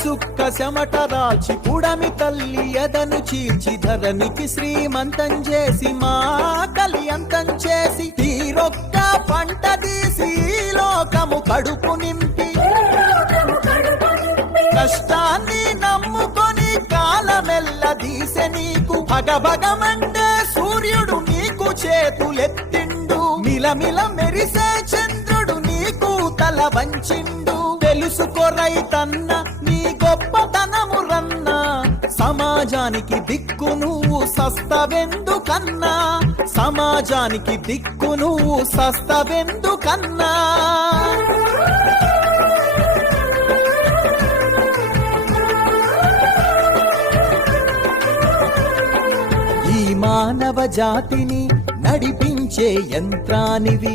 సుక్క చెమట రాల్చి పుడమి తల్లి ఎదను చీల్చి ధరణికి శ్రీమంతం చేసి మా కలి అంతం చేసి తీరొక్క పంట తీసి లోకము కడుపు నింపి కష్టాన్ని నమ్ముకొని కాలమెల్ల దీసె నీకు భగభగమండే సూర్యుడు నీకు చేతులెత్తిండు మిలమిల మెరిసే చంద్రుడు నీకు తల వంచిండు తెలుసుకో రైతన్న నీ గొప్పతనము రన్నా సమాజానికి దిక్కు నువ్వు సస్తవెందుకన్నా సమాజానికి దిక్కు నువ్వు సస్తవెందుకన్నా ఈ మానవ జాతిని నడిపించే యంత్రానివి